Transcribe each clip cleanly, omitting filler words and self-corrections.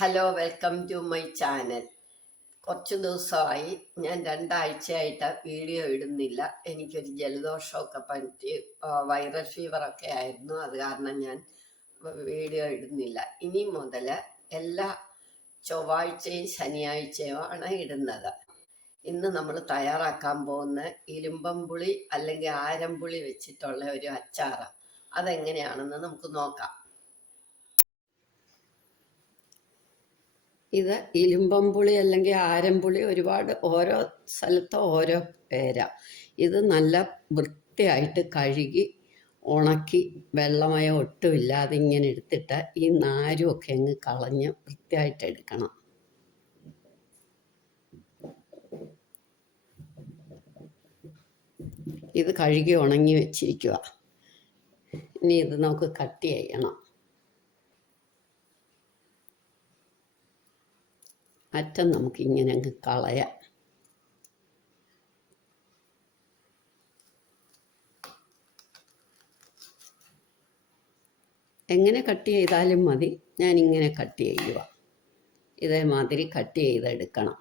Hello, welcome to my channel. കുറച്ച് ദിവസമായി ഞാൻ 2 ആഴ്ചയായിട്ട് വീഡിയോ ഇടുന്നില്ല. എനിക്കൊരു ജലദോഷമൊക്കെ പറ്റി വൈറൽ ഫീവറൊക്കെ ആയിരുന്നു. അത് കാരണം ഞാൻ വീഡിയോ ഇടുന്നില്ല. ഇനി മുതൽ എല്ലാ ചൊവ്വാഴ്ചയും ശനിയാഴ്ചയുമാണ് ഇടുന്നത്. ഇന്ന് നമ്മൾ തയ്യാറാക്കാൻ പോകുന്ന ഇരുമ്പൻപുളി അല്ലെങ്കിൽ ആരംപുളി വെച്ചിട്ടുള്ള ഒരു അച്ചാറാണ്. അതെങ്ങനെയാണെന്ന് നമുക്ക് നോക്കാം. ഇത് ഇരുമ്പൻപുളി അല്ലെങ്കിൽ ആരംപുളി, ഒരുപാട് ഓരോ സ്ഥലത്ത് ഓരോ പേരാ. ഇത് നല്ല വൃത്തിയായിട്ട് കഴുകി ഉണക്കി വെള്ളമയം ഒട്ടുമില്ലാതെ ഇങ്ങനെ എടുത്തിട്ട് ഈ നാരുമൊക്കെ അങ്ങ് കളഞ്ഞ് വൃത്തിയായിട്ട് എടുക്കണം. ഇത് കഴുകി ഉണങ്ങി വെച്ചിരിക്കുക. ഇനി ഇത് നമുക്ക് കട്ട് ചെയ്യണം. അറ്റം നമുക്ക് ഇങ്ങനെ അങ്ങ് കളയാം. എങ്ങനെ കട്ട് ചെയ്താലും മതി, ഞാനിങ്ങനെ കട്ട് ചെയ്യുക. ഇതേമാതിരി കട്ട് ചെയ്തെടുക്കണം.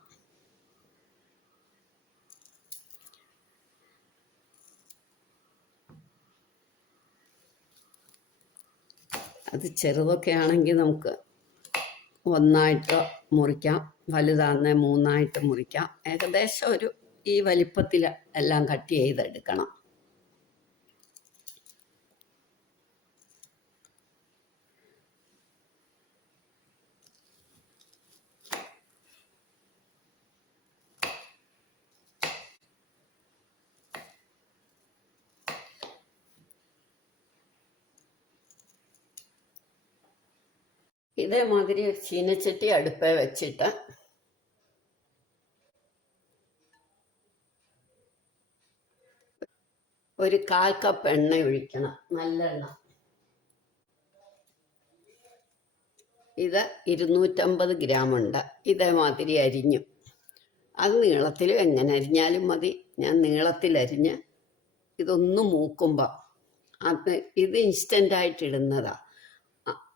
അത് ചെറുതൊക്കെ ആണെങ്കിൽ നമുക്ക് ഒന്നായിട്ട് മുറിക്കാം, വലുതാന്ന് 3 മുറിക്കാം. ഏകദേശം ഈ വലിപ്പത്തിൽ എല്ലാം കട്ട് ചെയ്തെടുക്കണം. ഇതേമാതിരി ഒരു ചീനച്ചട്ടി അടുപ്പേ വെച്ചിട്ട് ഒരു 1/4 കപ്പ് എണ്ണ ഒഴിക്കണം, നല്ലെണ്ണ. ഇത് 250 ഗ്രാം ഉണ്ട്. ഇതേമാതിരി അരിഞ്ഞു. അത് നീളത്തിൽ എങ്ങനെ അരിഞ്ഞാലും മതി. ഞാൻ നീളത്തിലരിഞ്ഞ് ഇതൊന്ന് മൂക്കുമ്പോൾ ഇത് ഇൻസ്റ്റൻ്റായിട്ട് ഇടുന്നതാണ്.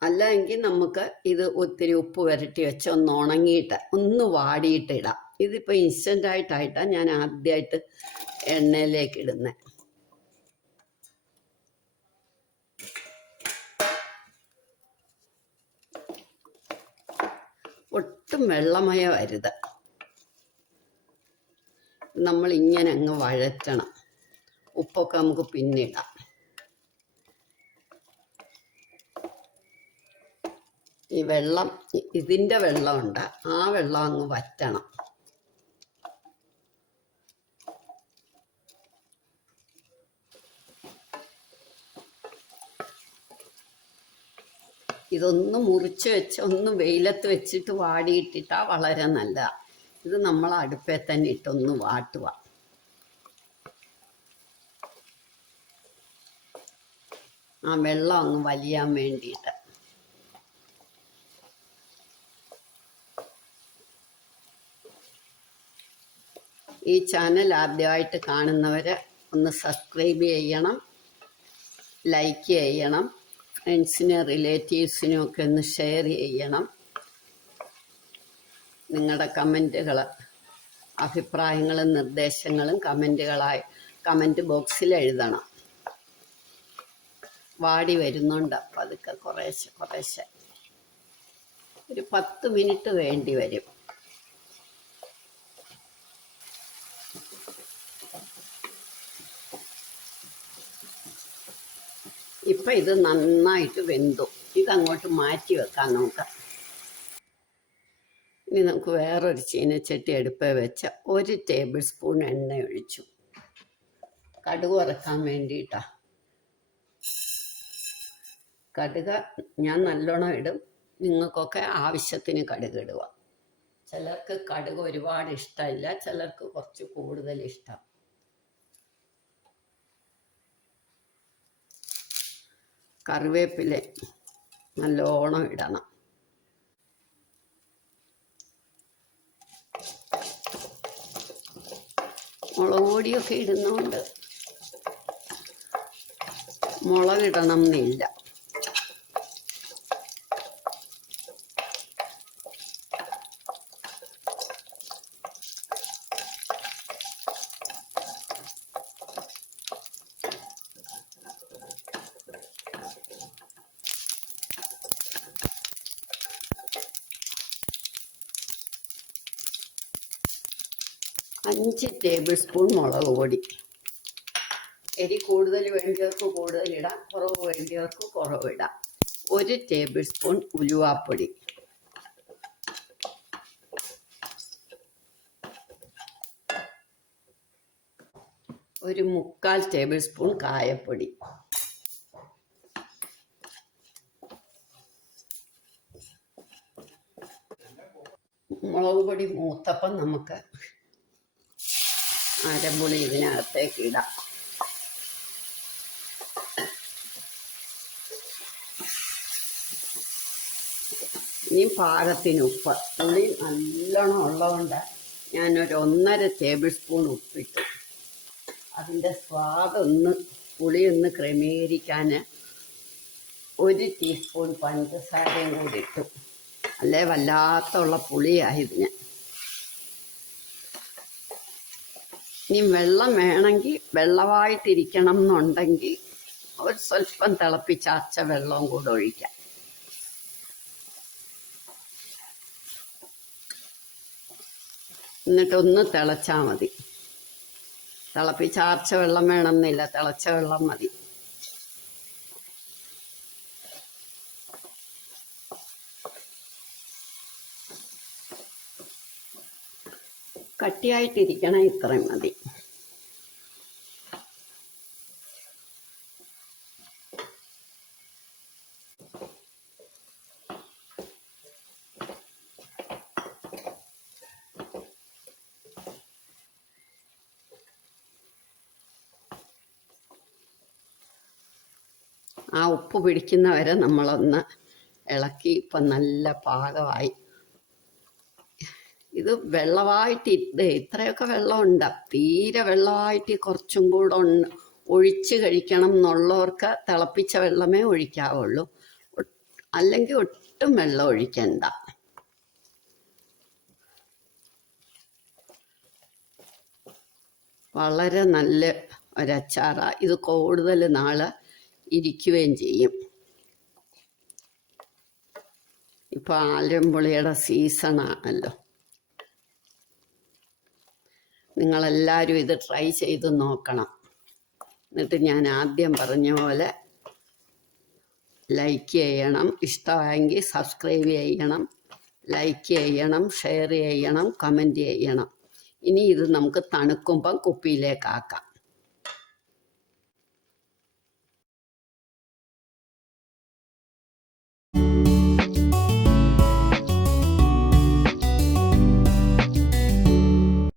അല്ലെങ്കിൽ നമുക്ക് ഇത് ഒത്തിരി ഉപ്പ് പുരട്ടി വെച്ച് ഒന്ന് ഉണങ്ങിയിട്ട് ഒന്ന് വാടിയിട്ട് ഇടാം. ഇതിപ്പോൾ ഇൻസ്റ്റൻ്റായിട്ടായിട്ടാണ് ഞാൻ ആദ്യമായിട്ട് എണ്ണയിലേക്ക് ഇടുന്നത്. ഒട്ടും വെള്ളമയമരുത്. നമ്മളിങ്ങനെ അങ്ങ് വഴറ്റണം. ഉപ്പൊക്കെ നമുക്ക് പിന്നിടാം. ഈ വെള്ളം, ഇതിൻ്റെ വെള്ളമുണ്ട്, ആ വെള്ളം അങ്ങ് വറ്റണം. ഇതൊന്ന് മുറിച്ച് വെച്ച് ഒന്ന് വെയിലത്ത് വെച്ചിട്ട് വാടിയിട്ടിട്ടാൽ വളരെ നല്ലതാണ്. ഇത് നമ്മൾ അടുപ്പേ തന്നെ ഇട്ടൊന്ന് വാട്ടുക. ആ വെള്ളം അങ്ങ് വലിയാൻ വേണ്ടിയിട്ട്. ഈ ചാനൽ ആദ്യമായിട്ട് കാണുന്നവർ ഒന്ന് സബ്സ്ക്രൈബ് ചെയ്യണം, ലൈക്ക് ചെയ്യണം, ഫ്രണ്ട്സിനും റിലേറ്റീവ്സിനും ഒക്കെ ഒന്ന് ഷെയർ ചെയ്യണം. നിങ്ങളുടെ കമൻറ്റുകൾ, അഭിപ്രായങ്ങളും നിർദ്ദേശങ്ങളും കമൻറ്റ് ബോക്സിൽ എഴുതണം. വാടി വരുന്നുണ്ട്, അപ്പം അതൊക്കെ കുറേശ്ശെ ഒരു 10 മിനിറ്റ് വേണ്ടി വരും. ഇപ്പം ഇത് നന്നായിട്ട് വെന്തു. ഇതങ്ങോട്ട് മാറ്റി വെക്കാം നമുക്ക്. ഇനി നമുക്ക് വേറൊരു ചീനച്ചട്ടി അടുപ്പേ വെച്ച് 1 ടേബിൾ സ്പൂൺ എണ്ണ ഒഴിച്ചു. കടുക് വറുക്കാൻ വേണ്ടിയിട്ടാണ്. കടുക് ഞാൻ നല്ലോണം ഇടും. നിങ്ങൾക്കൊക്കെ ആവശ്യത്തിന് കടുക് ഇടുക. ചിലർക്ക് കടുക് ഒരുപാട് ഇഷ്ടമില്ല, ചിലർക്ക് കുറച്ച് കൂടുതൽ ഇഷ്ടം. കറിവേപ്പില നല്ലോണം ഇടണം. മുളക് പൊടിയൊക്കെ ഇടുന്നതുകൊണ്ട് മുളകിടണം എന്നില്ല. 5 ടേബിൾ സ്പൂൺ മുളക് പൊടി. എരി കൂടുതൽ വേണ്ടിയവർക്ക് കൂടുതലിടാം, കുറവ് വേണ്ടിയവർക്ക് കുറവിടാം. 1 ടേബിൾ സ്പൂൺ ഉലുവാപ്പൊടി, 1/4 ടേബിൾ സ്പൂൺ കായപ്പൊടി, മുളക് പൊടി മൂത്തപ്പം നമുക്ക് അരമുളി ഇതിനകത്തേക്ക് ഇടാം. ഇനി പാകത്തിന് ഉപ്പ്. പുളി നല്ലോണം ഉള്ളതുകൊണ്ട് ഞാനൊരു 1.5 ടേബിൾ സ്പൂൺ ഉപ്പിട്ടു. അതിൻ്റെ പുളിയൊന്ന് ക്രമീകരിക്കാൻ 1 ടീസ്പൂൺ പഞ്ചസാരയും കൂടി ഇട്ടു. അല്ലേ വല്ലാത്തുള്ള പുളിയായിരുന്നു. ഇനി വെള്ളം വേണമെങ്കിൽ വെള്ളമായിട്ടിരിക്കണം എന്നുണ്ടെങ്കിൽ ഒരു സ്വല്പം തിളപ്പിച്ചാച്ച വെള്ളവും കൂടെ ഒഴിക്കാം. എന്നിട്ടൊന്ന് തിളച്ചാൽ മതി. തിളപ്പിച്ചാർച്ച വെള്ളം വേണമെന്നില്ല, തിളച്ച വെള്ളം മതി. കട്ടിയായിട്ടിരിക്കണം, ഇത്രയും മതി. ആ ഉപ്പ് പിടിക്കുന്നവരെ നമ്മളൊന്ന് ഇളക്കി. ഇപ്പം നല്ല പാകമായി. ഇത് വെള്ളമായിട്ട് ഇത്രയൊക്കെ വെള്ളമുണ്ട്. തീരെ വെള്ളമായിട്ട് കുറച്ചും കൂടെ ഒഴിച്ച് കഴിക്കണം എന്നുള്ളവർക്ക് തിളപ്പിച്ച വെള്ളമേ ഒഴിക്കാവുള്ളൂ. അല്ലെങ്കിൽ ഒട്ടും വെള്ളം ഒഴിക്കണ്ട. വളരെ നല്ല ഒരച്ചാറാണ്. ഇത് കൂടുതൽ നാൾ ഇരിക്കുകയും ചെയ്യും. ഇപ്പോൾ ആലമ്പുളിയുടെ സീസണാണല്ലോ. നിങ്ങളെല്ലാവരും ഇത് ട്രൈ ചെയ്ത് നോക്കണം. എന്നിട്ട് ഞാൻ ആദ്യം പറഞ്ഞ പോലെ ലൈക്ക് ചെയ്യണം, ഇഷ്ടമായെങ്കിൽ സബ്സ്ക്രൈബ് ചെയ്യണം, ലൈക്ക് ചെയ്യണം, ഷെയർ ചെയ്യണം, കമൻറ്റ് ചെയ്യണം. ഇനി ഇത് നമുക്ക് തണുക്കുമ്പം കുപ്പിയിലേക്ക് ആക്കാം.